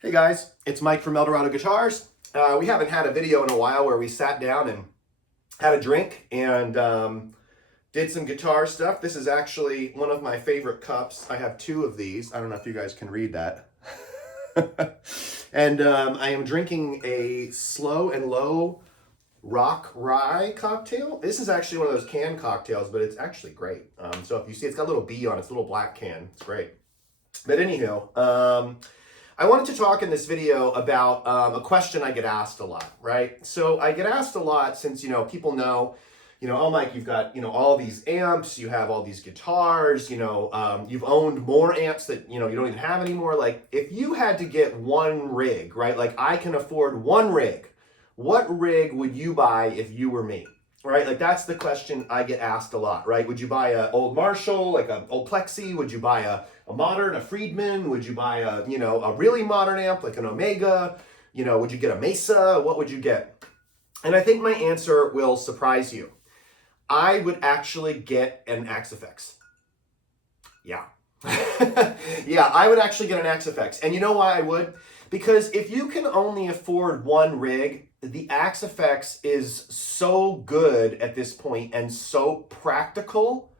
Hey guys, it's Mike from Eldorado Guitars. We haven't had a video in a while where we sat down and had a drink and did some guitar stuff. This is actually one of my favorite cups. I have two of these. I don't know if you guys can read that. And I am drinking a Slow and Low Rock Rye cocktail. This is actually one of those canned cocktails, but it's actually great. So if you see, it's got a little B on it, it's a little black can. It's great. But anyhow, I wanted to talk in this video about a question I get asked a lot, right? So I get asked a lot since, people know, oh, Mike, you've got, all these amps, you have all these guitars, you've owned more amps that, you don't even have anymore. Like, if you had to get one rig, right? Like, I can afford one rig. What rig would you buy if you were me? Right? Like, that's the question I get asked a lot, right? Would you buy an old Marshall, like an old Plexi? Would you buy a modern, a Friedman? Would you buy a really modern amp, like an Omega? Would you get a Mesa? What would you get? And I think my answer will surprise you. I would actually get an Axe-Fx. Yeah. Yeah, I would actually get an Axe-Fx. And you know why I would? Because if you can only afford one rig, the Axe-Fx is so good at this point and so practical,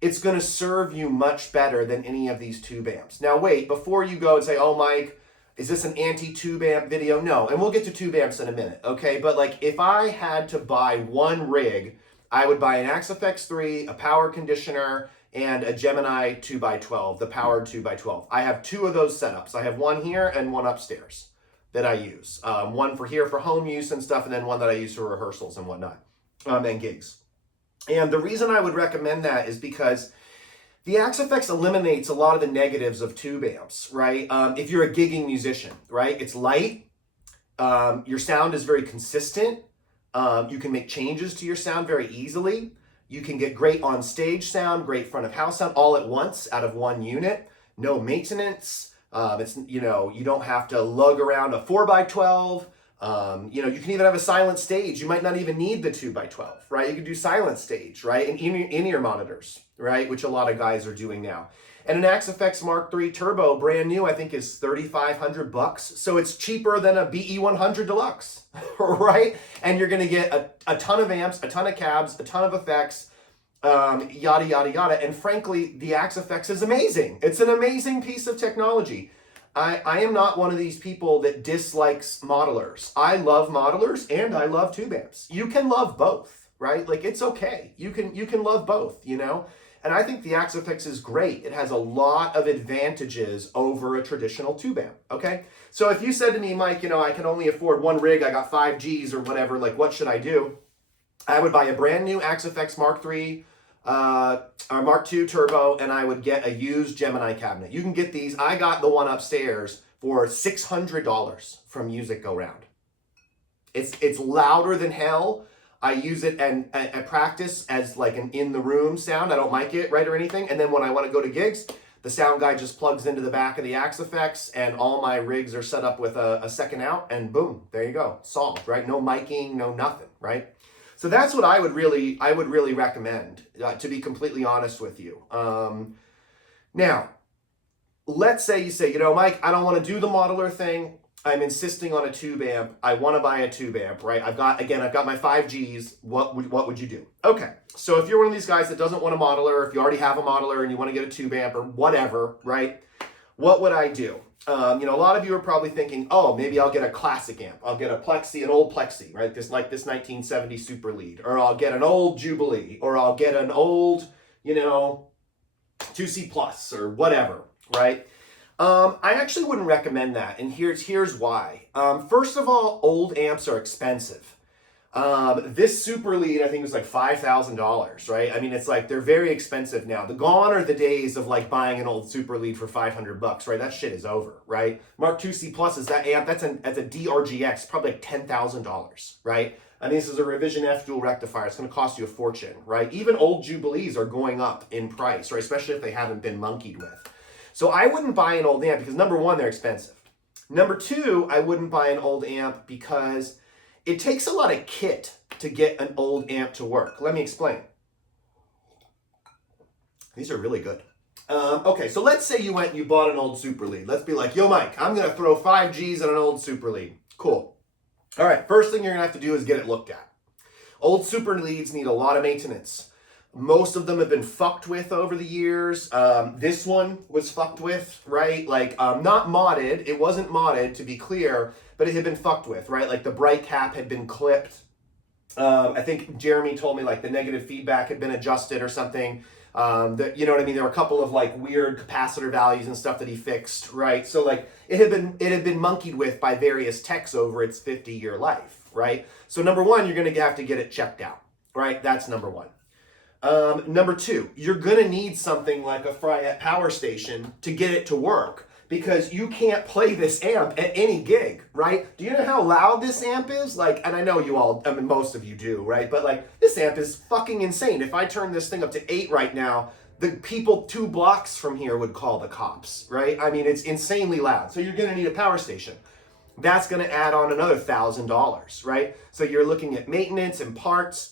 it's going to serve you much better than any of these tube amps. Now wait, before you go and say, oh Mike, is this an anti-tube amp video? No, and we'll get to tube amps in a minute, okay? But like, if I had to buy one rig, I would buy an Axe-Fx 3, a power conditioner, and a Gemini 2x12, the powered 2x12. I have two of those setups. I have one here and one upstairs that I use. One for here for home use and stuff, and then one that I use for rehearsals and whatnot, and gigs. And the reason I would recommend that is because the Axe-Fx eliminates a lot of the negatives of tube amps, right? If you're a gigging musician, right? It's light, your sound is very consistent, you can make changes to your sound very easily. You can get great on stage sound, great front of house sound all at once out of one unit. No maintenance. You don't have to lug around a 4x12. You can even have a silent stage. You might not even need the 2x12, right? You can do silent stage, right? And in-ear monitors, right? Which a lot of guys are doing now. And an Axe-Fx Mark III Turbo, brand new, I think is $3,500. So it's cheaper than a BE100 Deluxe, right? And you're gonna get a ton of amps, a ton of cabs, a ton of effects, yada, yada, yada. And frankly, the Axe-Fx is amazing. It's an amazing piece of technology. I am not one of these people that dislikes modelers. I love modelers and I love tube amps. You can love both, right? Like, it's okay. You can love both, And I think the Axe-Fx is great. It has a lot of advantages over a traditional tube amp, okay? So if you said to me, Mike, I can only afford one rig, I got 5 Gs or whatever, like, what should I do? I would buy a brand new Axe-Fx Mark III, or Mark II Turbo, and I would get a used Gemini cabinet. You can get these. I got the one upstairs for $600 from Music Go Round. It's louder than hell. I use it and practice as like an in-the-room sound. I don't mic it, right, or anything. And then when I want to go to gigs, the sound guy just plugs into the back of the Axe-Fx, and all my rigs are set up with a second out, and boom, there you go, solved, right? No miking, no nothing, right? So that's what I would really recommend, to be completely honest with you. Now, let's say you say, Mike, I don't want to do the modeler thing. I'm insisting on a tube amp. I want to buy a tube amp, right? I've got my 5 Gs. What would you do? Okay, so if you're one of these guys that doesn't want a modeler, if you already have a modeler and you want to get a tube amp or whatever, right? What would I do? A lot of you are probably thinking, oh, maybe I'll get a classic amp. I'll get a Plexi, an old Plexi, right? This 1970 Super Lead, or I'll get an old Jubilee, or I'll get an old, 2C Plus or whatever, right? I actually wouldn't recommend that, and here's why. First of all, old amps are expensive. This Super Lead, I think, was like $5,000, right? I mean, it's like, they're very expensive now. Gone are the days of like buying an old Super Lead for $500, right? That shit is over, right? Mark II C Plus is that amp, that's a DRGX, probably like $10,000, right? I mean, this is a Revision F dual rectifier. It's going to cost you a fortune, right? Even old Jubilees are going up in price, right? Especially if they haven't been monkeyed with. So I wouldn't buy an old amp because, number one, they're expensive. Number two, I wouldn't buy an old amp because it takes a lot of kit to get an old amp to work. Let me explain. These are really good. Okay, so let's say you went and you bought an old Super Lead. Let's be like, yo, Mike, I'm going to throw 5 Gs at an old Super Lead. Cool. All right, first thing you're going to have to do is get it looked at. Old Super Leads need a lot of maintenance. Most of them have been fucked with over the years. This one was fucked with, right? Like, not modded. It wasn't modded, to be clear, but it had been fucked with, right? Like the bright cap had been clipped. I think Jeremy told me like the negative feedback had been adjusted or something. That, you know what I mean? There were a couple of like weird capacitor values and stuff that he fixed, right? So like it had been monkeyed with by various techs over its 50-year life, right? So number one, you're going to have to get it checked out, right? That's number one. Number two, you're going to need something like a Fryette power station to get it to work, because you can't play this amp at any gig, right? Do you know how loud this amp is? Like, and I know you all, I mean, most of you do, right? But like, this amp is fucking insane. If I turn this thing up to 8 right now, the people 2 blocks from here would call the cops, right? I mean, it's insanely loud. So you're gonna need a power station. That's gonna add on another $1,000, right? So you're looking at maintenance and parts.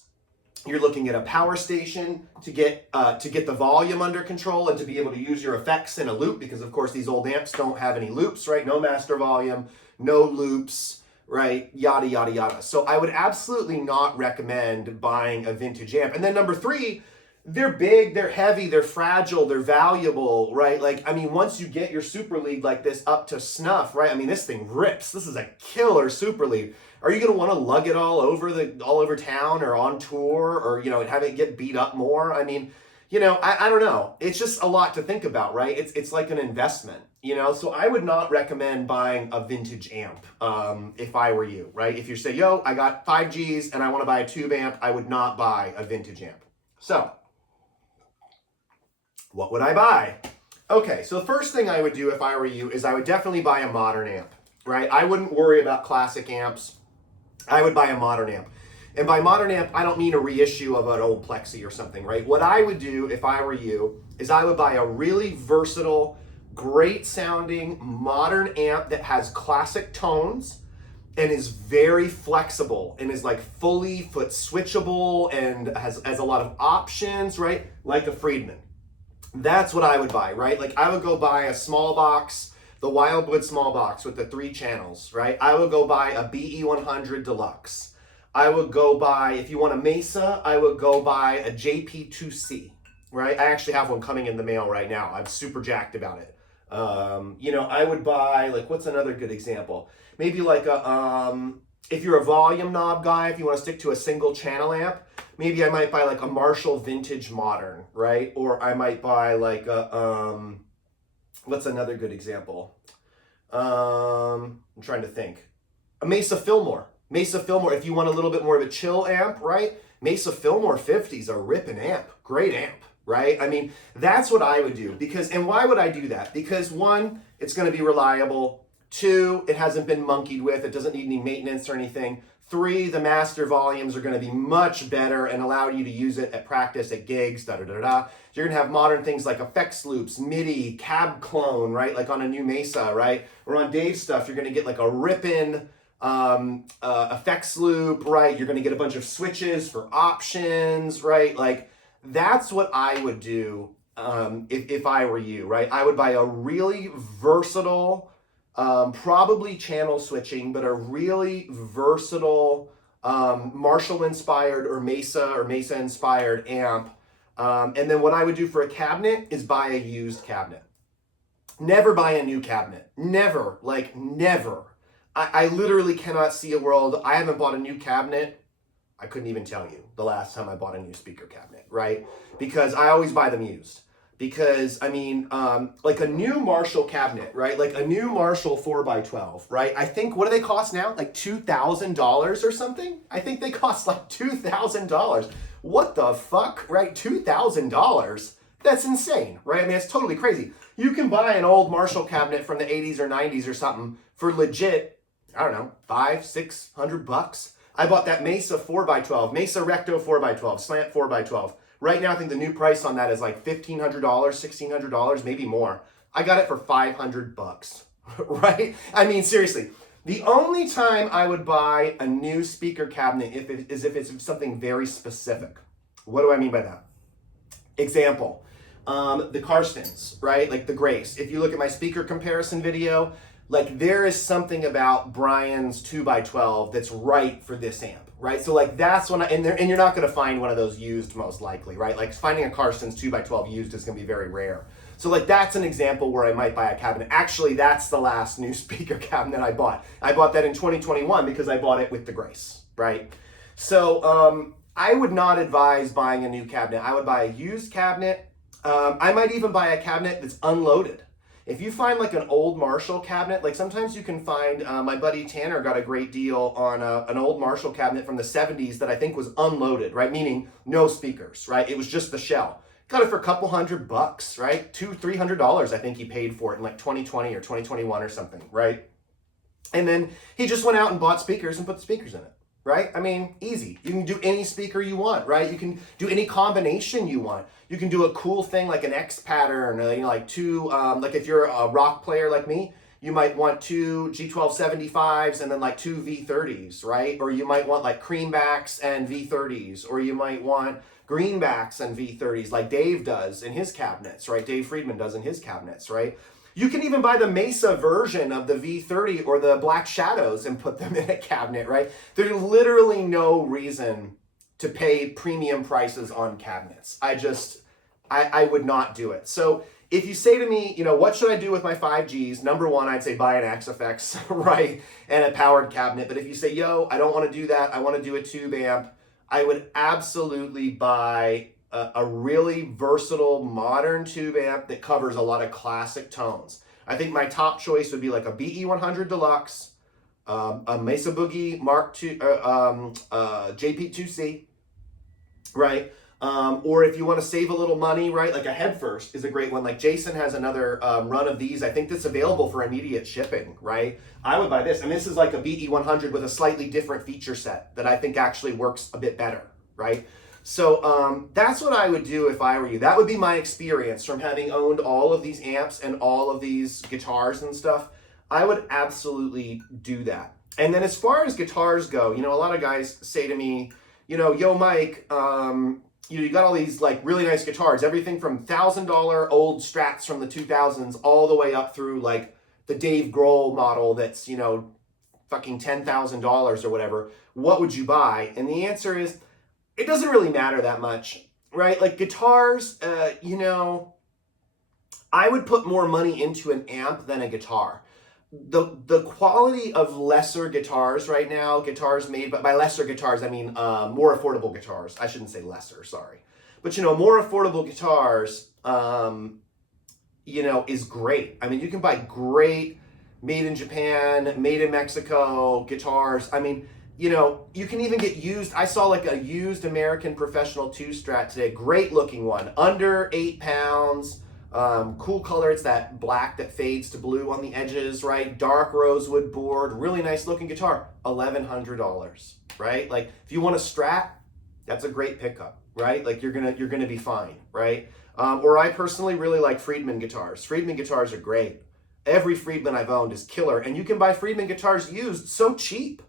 You're looking at a power station to get the volume under control and to be able to use your effects in a loop, because of course these old amps don't have any loops, right? No master volume, no loops, right? Yada, yada, yada. So I would absolutely not recommend buying a vintage amp. And then number 3, they're big, they're heavy, they're fragile, they're valuable, right? Like, I mean, once you get your Super Lead like this up to snuff, right? I mean, this thing rips. This is a killer Super Lead. Are you going to want to lug it all over town or on tour, or, you know, have it get beat up more? I mean, you know, I don't know. It's just a lot to think about, right? It's like an investment, you know? So I would not recommend buying a vintage amp if I were you, right? If you say, yo, I got 5 Gs and I want to buy a tube amp, I would not buy a vintage amp. So what would I buy? Okay, so the first thing I would do if I were you is I would definitely buy a modern amp, right? I wouldn't worry about classic amps. I would buy a modern amp. And by modern amp, I don't mean a reissue of an old Plexi or something, right? What I would do if I were you is I would buy a really versatile, great sounding modern amp that has classic tones and is very flexible and is like fully foot switchable and has a lot of options, right? Like a Friedman. That's what I would buy, right? Like I would go buy a small box, the Wildwood small box with the 3 channels, right? I would go buy a BE100 Deluxe. I would go buy, if you want a Mesa, I would go buy a JP2C, right? I actually have one coming in the mail right now. I'm super jacked about it. You know, I would buy, like, what's another good example? Maybe like a, if you're a volume knob guy, if you want to stick to a single channel amp, maybe I might buy like a Marshall Vintage Modern, right? Or I might buy like a, what's another good example? I'm trying to think. A Mesa Fillmore. Mesa Fillmore, if you want a little bit more of a chill amp, right? Mesa Fillmore 50's a ripping amp. Great amp, right? I mean, that's what I would do. Because, and why would I do that? Because 1, it's going to be reliable. 2, it hasn't been monkeyed with. It doesn't need any maintenance or anything. 3, the master volumes are going to be much better and allow you to use it at practice, at gigs, da-da-da-da. You're going to have modern things like effects loops, MIDI, cab clone, right? Like on a new Mesa, right? Or on Dave's stuff, you're going to get like a rip-in effects loop, right? You're going to get a bunch of switches for options, right? Like that's what I would do if I were you, right? I would buy a really versatile, probably channel switching, but a really versatile Marshall inspired or Mesa inspired amp. And then what I would do for a cabinet is buy a used cabinet. Never buy a new cabinet. Never, like never. I literally cannot see a world. I haven't bought a new cabinet. I couldn't even tell you the last time I bought a new speaker cabinet, right? Because I always buy them used. Because, I mean, like a new Marshall cabinet, right? Like a new Marshall 4x12, right? I think, what do they cost now? Like $2,000 or something? I think they cost like $2,000. What the fuck, right? $2,000? That's insane, right? I mean, it's totally crazy. You can buy an old Marshall cabinet from the 80s or 90s or something for legit, I don't know, $500-600. I bought that Mesa 4x12, Mesa Recto 4x12, slant 4x12. Right now, I think the new price on that is like $1,500, $1,600, maybe more. I got it for $500, right? I mean, seriously, the only time I would buy a new speaker cabinet is if it's something very specific. What do I mean by that? Example, The Karstens, right? Like the Grace. If you look at my speaker comparison video, like there is something about Brian's 2x12 that's right for this amp, right? So like that's when and you're not going to find one of those used most likely, right? Like finding a Karstens 2x12 used is going to be very rare. So like that's an example where I might buy a cabinet. Actually, that's the last new speaker cabinet I bought. I bought that in 2021 because I bought it with the Grace, right? So I would not advise buying a new cabinet. I would buy a used cabinet. I might even buy a cabinet that's unloaded. If you find like an old Marshall cabinet, like sometimes you can find, my buddy Tanner got a great deal on an old Marshall cabinet from the 70s that I think was unloaded, right? Meaning no speakers, right? It was just the shell. Got it for a couple $100, right? $200-300 I think he paid for it in like 2020 or 2021 or something, right? And then he just went out and bought speakers and put the speakers in it, right? I mean, easy. You can do any speaker you want, right? You can do any combination you want. You can do a cool thing like an X pattern, like two, like if you're a rock player like me, you might want two G1275s and then like two V30s, right? Or you might want like creambacks and V30s, or you might want greenbacks and V30s like Dave does in his cabinets, right? Dave Friedman does in his cabinets, right? You can even buy the Mesa version of the V30 or the Black Shadows and put them in a cabinet, right? There's literally no reason to pay premium prices on cabinets. I would not do it. So if you say to me, what should I do with my 5Gs? Number one, I'd say buy an Axe-Fx, right? And a powered cabinet. But if you say, I don't want to do that, I want to do a tube amp, I would absolutely buy a really versatile modern tube amp that covers a lot of classic tones. I think my top choice would be like a BE100 Deluxe, a Mesa Boogie Mark II, JP2C, right? Or if you want to save a little money, right? Like a Headfirst is a great one. Like Jason has another run of these. I think that's available for immediate shipping, right? I would buy this. And this is like a BE100 with a slightly different feature set that I think actually works a bit better, right? So that's what I would do if I were you. That would be my experience from having owned all of these amps and all of these guitars and stuff. I would absolutely do that. And then as far as guitars go, a lot of guys say to me, yo, Mike, you got all these like really nice guitars, everything from $1,000 old Strats from the 2000s all the way up through like the Dave Grohl model that's, fucking $10,000 or whatever. What would you buy? And the answer is, it doesn't really matter that much, right? Like guitars, I would put more money into an amp than a guitar. The quality of lesser guitars right now, guitars made, but by lesser guitars, I mean more affordable guitars. I shouldn't say lesser, sorry. But, more affordable guitars, is great. I mean, you can buy great made in Japan, made in Mexico guitars. I mean, you can even get used. I saw like a used American Professional 2 Strat today. Great looking one, under 8 pounds. Cool color. It's that black that fades to blue on the edges, right? Dark rosewood board, really nice looking guitar. $1,100, right? Like if you want a Strat, that's a great pickup, right? Like you're gonna be fine, right? Or I personally really like Friedman guitars. Friedman guitars are great. Every Friedman I've owned is killer, and you can buy Friedman guitars used so cheap.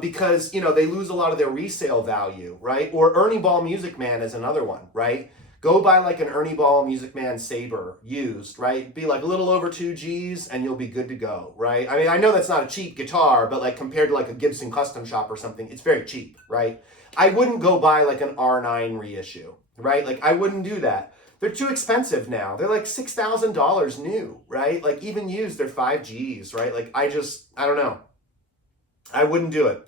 Because, they lose a lot of their resale value, right? Or Ernie Ball Music Man is another one, right? Go buy like an Ernie Ball Music Man Sabre used, right? Be like a little over 2 Gs and you'll be good to go, right? I mean, I know that's not a cheap guitar, but like compared to like a Gibson Custom Shop or something, it's very cheap, right? I wouldn't go buy like an R9 reissue, right? Like I wouldn't do that. They're too expensive now. They're like $6,000 new, right? Like even used, they're 5 Gs, right? Like I don't know. I wouldn't do it.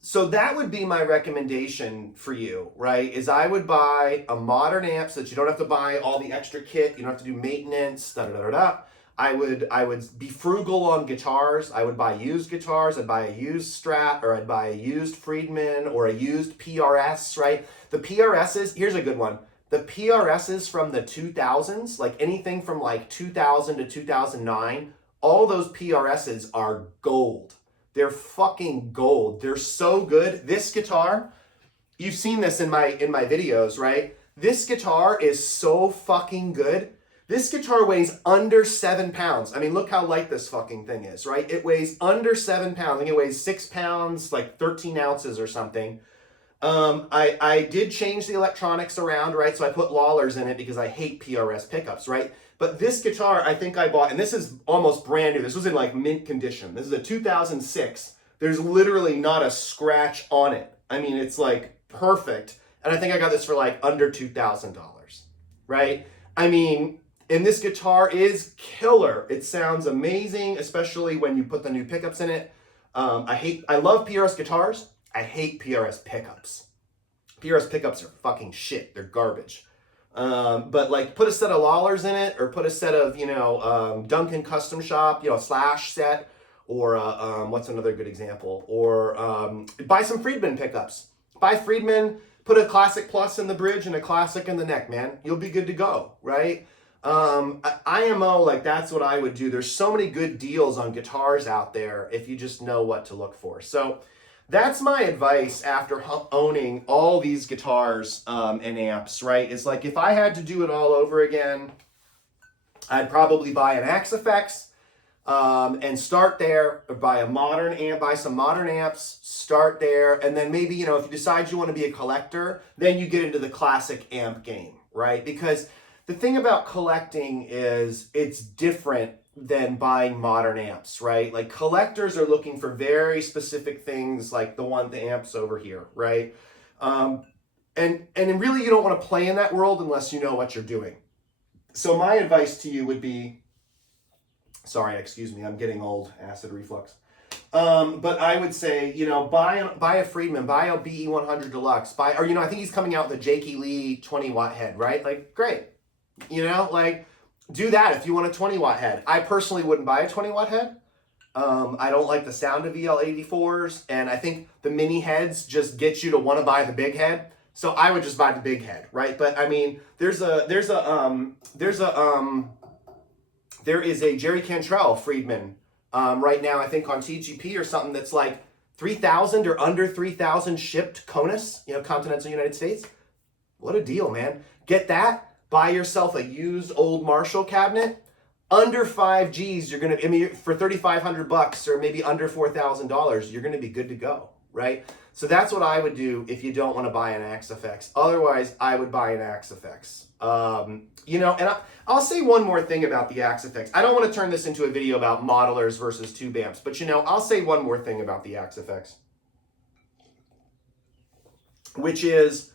So that would be my recommendation for you, right? Is I would buy a modern amp so that you don't have to buy all the extra kit. You don't have to do maintenance, I would be frugal on guitars. I would buy used guitars. I'd buy a used Strat, or I'd buy a used Friedman or a used PRS, right? The PRSs, here's a good one. The PRSs from the 2000s, like anything from like 2000 to 2009, all those PRSs are gold. They're fucking gold. They're so good. This guitar, you've seen this in my videos, right? This guitar is so fucking good. This guitar weighs under 7 pounds. I mean, look how light this fucking thing is, right? It weighs under 7 pounds. I think it weighs 6 pounds, like 13 ounces or something. I did change the electronics around, right? So I put Lawlers in it because I hate PRS pickups, right? But this guitar I think I bought, and this is almost brand new. This was in like mint condition. This is a 2006. There's literally not a scratch on it. I mean, it's like perfect. And I think I got this for like under $2,000, right? I mean, and this guitar is killer. It sounds amazing, especially when you put the new pickups in it. I love PRS guitars. I hate PRS pickups. PRS pickups are fucking shit. They're garbage. But like put a set of Lawlers in it, or put a set of, Duncan Custom Shop, Slash set, or what's another good example? Or buy some Friedman pickups. Buy Friedman, put a Classic Plus in the bridge and a Classic in the neck, man. You'll be good to go, right? IMO, like that's what I would do. There's so many good deals on guitars out there if you just know what to look for. So that's my advice after owning all these guitars and amps, right? It's like if I had to do it all over again, I'd probably buy an Axe-Fx and start there, or buy a modern amp, buy some modern amps, start there, and then maybe, if you decide you want to be a collector, then you get into the classic amp game, right? Because the thing about collecting is it's different than buying modern amps, right? Like collectors are looking for very specific things, like the amps over here, right? And really you don't want to play in that world unless you know what you're doing. So my advice to you would be, sorry, excuse me, I'm getting old, acid reflux. But I would say, buy a Friedman, buy a BE100 Deluxe, I think he's coming out with a Jakey Lee 20 watt head, right? Like, great. Do that if you want a 20 watt head. I personally wouldn't buy a 20 watt head. I don't like the sound of EL84s, and I think the mini heads just get you to want to buy the big head. So I would just buy the big head, right? But I mean, there is a Jerry Cantrell Friedman right now, I think on TGP or something, that's like 3,000 or under 3,000 shipped Conus, continental United States. What a deal, man. Get that. Buy yourself a used old Marshall cabinet. Under 5 G's, you're gonna, for $3,500 or maybe under $4,000, you're gonna be good to go, right? So that's what I would do if you don't want to buy an Axe-Fx. Otherwise, I would buy an Axe-Fx. And I'll say one more thing about the Axe-Fx. I don't want to turn this into a video about modelers versus tube amps, but I'll say one more thing about the Axe-Fx, which is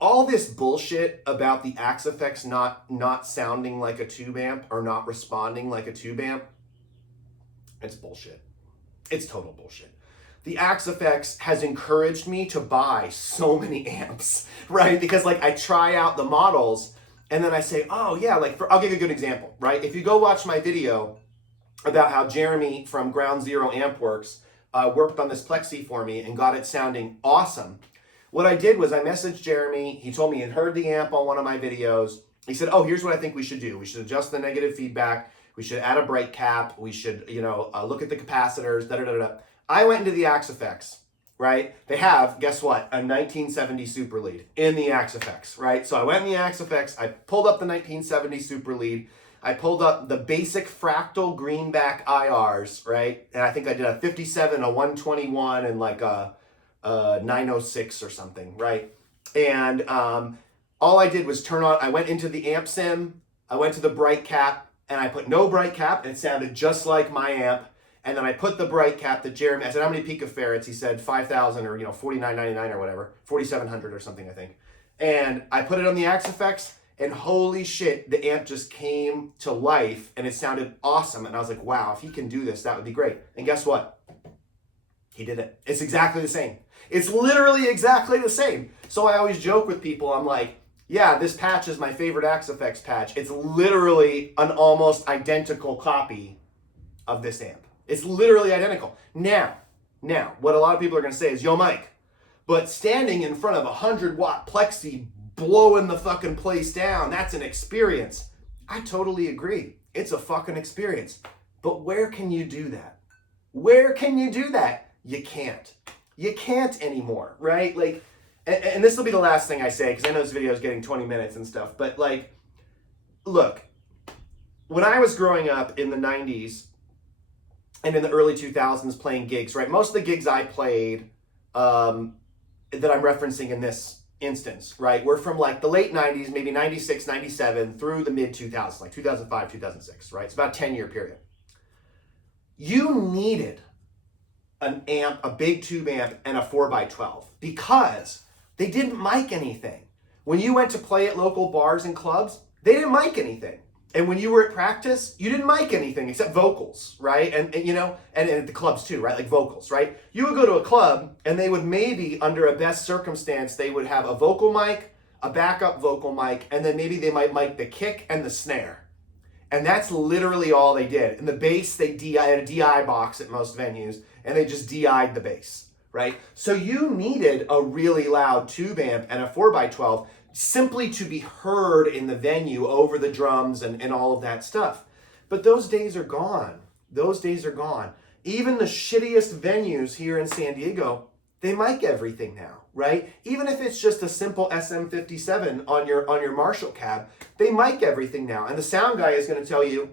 all this bullshit about the Axe-Fx not sounding like a tube amp or not responding like a tube amp. It's bullshit. It's total bullshit. The Axe-Fx has encouraged me to buy so many amps, right? Because like I try out the models and then I say, oh yeah, I'll give you a good example, right? If you go watch my video about how Jeremy from Ground Zero Amp Works worked on this Plexi for me and got it sounding awesome. What I did was I messaged Jeremy. He told me he had heard the amp on one of my videos. He said, oh, here's what I think we should do. We should adjust the negative feedback. We should add a bright cap. We should, look at the capacitors, da-da-da-da. I went into the Axe-Fx, right? They have, guess what? A 1970 Super Lead in the Axe-Fx, right? So I went in the Axe-Fx. I pulled up the 1970 Super Lead. I pulled up the basic fractal greenback IRs, right? And I think I did a 57, a 121, and like a 906 or something, right? And all I did was I went into the amp sim, I went to the bright cap, and I put no bright cap, and it sounded just like my amp. And then I put the bright cap that Jeremy, I said, how many picofarads? He said 5,000 or, 49.99 or whatever, 4,700 or something, I think. And I put it on the Axe-Fx, and holy shit, the amp just came to life, and it sounded awesome. And I was like, wow, if he can do this, that would be great. And guess what? He did it. It's exactly the same. It's literally exactly the same. So I always joke with people, I'm like, yeah, this patch is my favorite Axe-Fx patch. It's literally an almost identical copy of this amp. It's literally identical. Now, what a lot of people are going to say is, yo, Mike, but standing in front of a 100-watt Plexi blowing the fucking place down, that's an experience. I totally agree. It's a fucking experience. But where can you do that? Where can you do that? You can't. You can't anymore, right? Like, and this will be the last thing I say, because I know this video is getting 20 minutes and stuff, but like, look, when I was growing up in the 90s and in the early 2000s playing gigs, right? Most of the gigs I played, that I'm referencing in this instance, right? We're from like the late 90s, maybe 96, 97 through the mid 2000s, like 2005, 2006, right? It's about a 10-year period. You needed an amp, a big tube amp, and a 4x12 because they didn't mic anything. When you went to play at local bars and clubs, they didn't mic anything. And when you were at practice, you didn't mic anything except vocals, right? And at the clubs too, right? Like vocals, right? You would go to a club and they would maybe, under a best circumstance, they would have a vocal mic, a backup vocal mic, and then maybe they might mic the kick and the snare. And that's literally all they did. And the bass, they had a DI box at most venues, and they just DI'd the bass, right? So you needed a really loud tube amp and a 4x12 simply to be heard in the venue over the drums and all of that stuff. But those days are gone. Those days are gone. Even the shittiest venues here in San Diego, they mic everything now, right? Even if it's just a simple SM57 on your Marshall cab, they mic everything now. And the sound guy is going to tell you,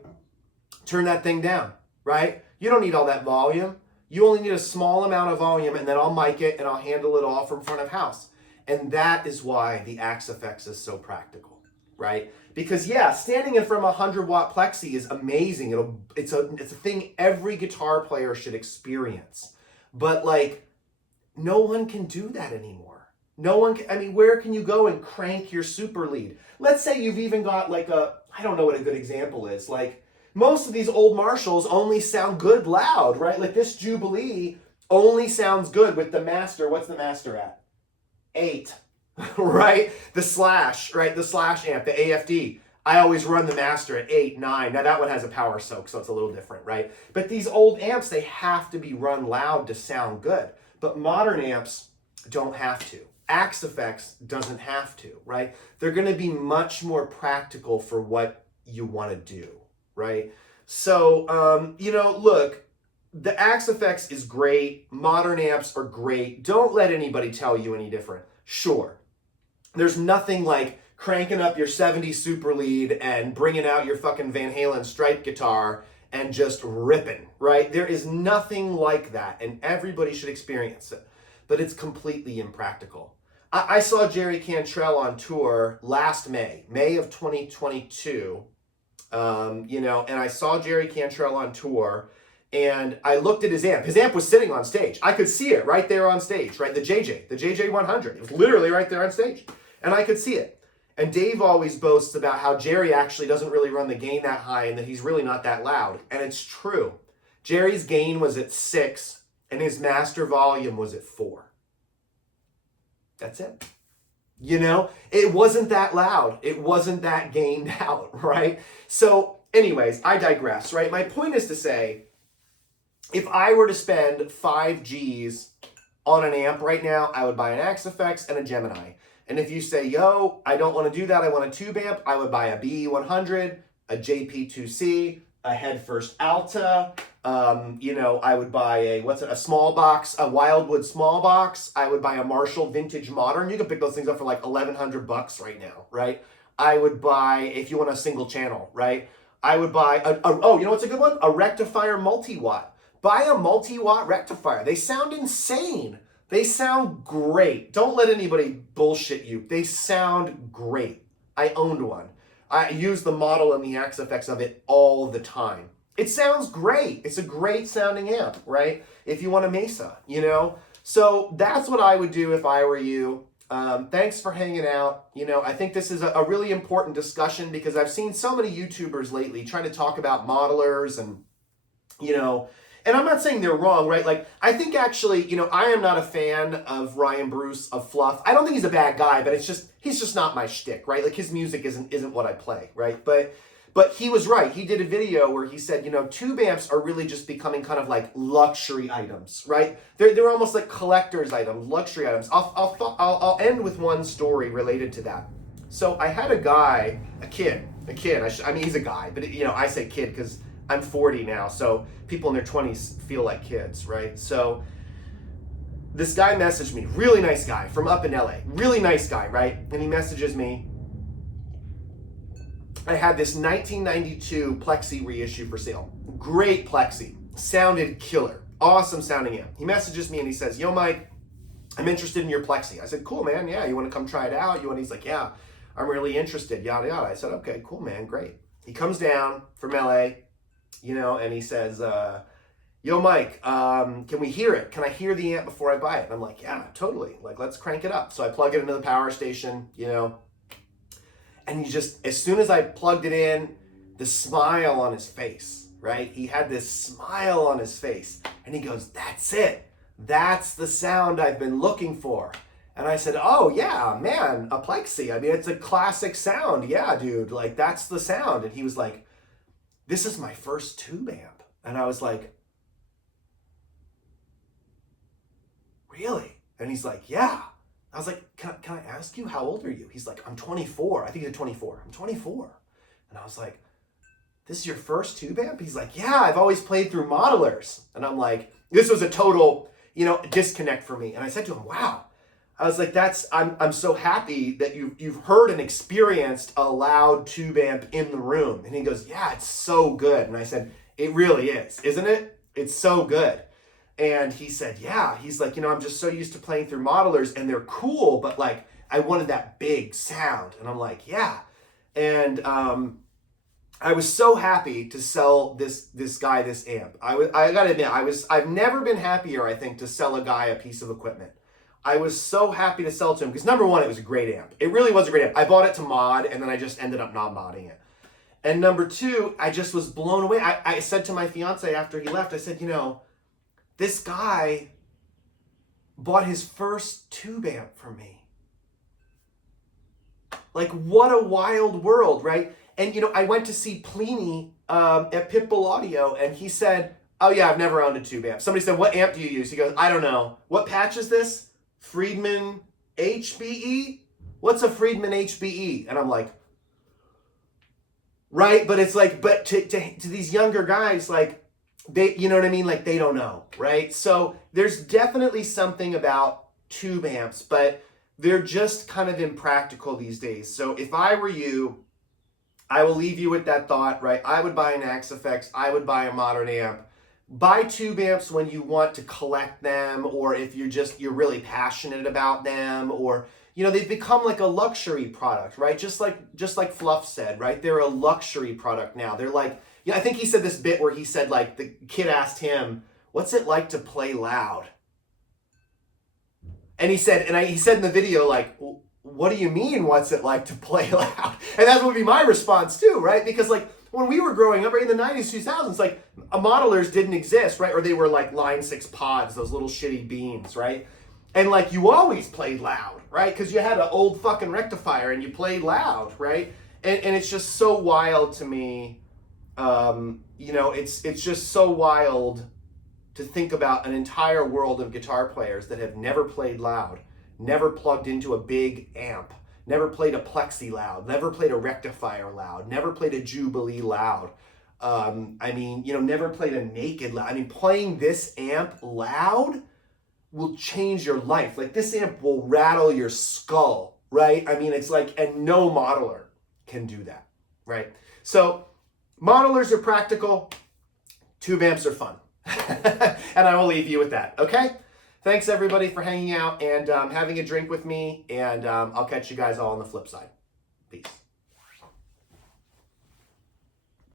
turn that thing down, right? You don't need all that volume. You only need a small amount of volume, and then I'll mic it and I'll handle it all from front of house. And that is why the Axe-Fx is so practical, right? Because yeah, standing in front of a 100-watt plexi is amazing. It's a thing every guitar player should experience. But like, no one can do that anymore. No one can, I mean, where can you go and crank your super lead? Let's say you've even got like I don't know what a good example is. Like most of these old Marshalls only sound good loud, right? Like this Jubilee only sounds good with the master. What's the master at? 8, right? The Slash, right? The Slash amp, the AFD. I always run the master at 8, 9. Now that one has a power soak, so it's a little different, right? But these old amps, they have to be run loud to sound good. But modern amps don't have to. Axe-Fx doesn't have to, right? They're going to be much more practical for what you want to do, right? So, look, the Axe-Fx is great. Modern amps are great. Don't let anybody tell you any different. Sure, there's nothing like cranking up your 70 super lead and bringing out your fucking Van Halen Stripe guitar and just ripping, right? There is nothing like that, and everybody should experience it. But it's completely impractical. I saw Jerry Cantrell on tour last May of 2022, and I saw Jerry Cantrell on tour, and I looked at his amp. His amp was sitting on stage. I could see it right there on stage, right? The JJ100. It was literally right there on stage. And I could see it. And Dave always boasts about how Jerry actually doesn't really run the gain that high and that he's really not that loud. And it's true. Jerry's gain was at 6 and his master volume was at 4. That's it. It wasn't that loud. It wasn't that gained out, right? So anyways, I digress, right? My point is to say, if I were to spend 5 G's on an amp right now, I would buy an Axe-Fx and a Gemini. And if you say, yo, I don't want to do that, I want a tube amp, I would buy a BE100, a JP2C, a Headfirst Alta, I would buy a small box, a Wildwood small box. I would buy a Marshall Vintage Modern. You can pick those things up for like $1,100 right now, right? I would buy, if you want a single channel, right? I would buy, you know what's a good one? A Rectifier Multi-Watt. Buy a multi-watt rectifier. They sound insane. They sound great. Don't let anybody bullshit you. They sound great. I owned one. I use the model and the Axe-Fx of it all the time. It sounds great. It's a great sounding amp, right? If you want a Mesa, So that's what I would do if I were you. Thanks for hanging out. I think this is a really important discussion because I've seen so many YouTubers lately trying to talk about modelers and, and I'm not saying they're wrong, right? Like, I think actually, I am not a fan of Ryan Bruce, of Fluff. I don't think he's a bad guy, but he's just not my shtick, right? Like, his music isn't what I play, right? But he was right. He did a video where he said, tube amps are really just becoming kind of like luxury items, right? They're almost like collector's items, luxury items. I'll end with one story related to that. So I had a kid. I mean, he's a guy, but I say kid because I'm 40 now, so people in their 20s feel like kids, right? So this guy messaged me, really nice guy from up in LA, really nice guy, right? And he messages me, I had this 1992 Plexi reissue for sale. Great Plexi, sounded killer, awesome sounding amp. He messages me and he says, yo Mike, I'm interested in your Plexi. I said, cool, man. Yeah, you want to come try it out? He's like, yeah, I'm really interested, yada, yada. I said, okay, cool, man, great. He comes down from LA, and he says, yo, Mike, can we hear it? Can I hear the amp before I buy it? And I'm like, yeah, totally. Like, let's crank it up. So I plug it into the power station, and he just, as soon as I plugged it in, the smile on his face, right? He had this smile on his face, and he goes, that's it. That's the sound I've been looking for. And I said, oh yeah, man, a Plexi. I mean, it's a classic sound. Yeah, dude, like that's the sound. And he was like, this is my first tube amp. And I was like, really? And he's like, yeah. I was like, can I ask you, how old are you? He's like, I'm 24. I think he's 24. I'm 24. And I was like, this is your first tube amp? He's like, yeah, I've always played through modelers. And I'm like, this was a total, disconnect for me. And I said to him, wow. I was like, I'm so happy that you've heard and experienced a loud tube amp in the room. And he goes, yeah, it's so good. And I said, it really is, isn't it? It's so good. And he said, yeah. He's like, I'm just so used to playing through modelers and they're cool, but like I wanted that big sound. And I'm like, yeah. And I was so happy to sell this guy this amp. I gotta admit, I've never been happier, I think, to sell a guy a piece of equipment. I was so happy to sell it to him because number one, it was a great amp. It really was a great amp. I bought it to mod and then I just ended up not modding it. And number two, I just was blown away. I said to my fiance after he left, I said, this guy bought his first tube amp from me. Like, what a wild world, right? And, I went to see Pliny at Pitbull Audio, and he said, oh, yeah, I've never owned a tube amp. Somebody said, what amp do you use? He goes, I don't know. What patch is this? Friedman HBE? What's a Friedman HBE? And I'm like, right? But it's like, but to these younger guys, like, they, you know what I mean? Like, they don't know, right? So there's definitely something about tube amps, but they're just kind of impractical these days. So if I were you, I will leave you with that thought, right? I would buy an Axe-Fx. I would buy a modern amp. Buy tube amps when you want to collect them, or if you're really passionate about them, or, they've become like a luxury product, right? Just like Fluff said, right? They're a luxury product now. They're like, I think he said this bit where he said, like, the kid asked him, what's it like to play loud? And he said in the video, like, what do you mean, what's it like to play loud? And that would be my response too, right? Because like when we were growing up, right, in the 90s, 2000s, like modelers didn't exist, right? Or they were like Line 6 pods, those little shitty beans, right? And like you always played loud, right? Because you had an old fucking rectifier and you played loud, right? And it's just so wild to me. It's just so wild to think about an entire world of guitar players that have never played loud, never plugged into a big amp, never played a Plexi loud, never played a rectifier loud, never played a Jubilee loud. Never played a naked loud. I mean, playing this amp loud will change your life. Like, this amp will rattle your skull, right? I mean, it's like, and no modeler can do that, right? So modelers are practical, tube amps are fun. And I will leave you with that, okay? Thanks everybody for hanging out and having a drink with me, and I'll catch you guys all on the flip side. Peace.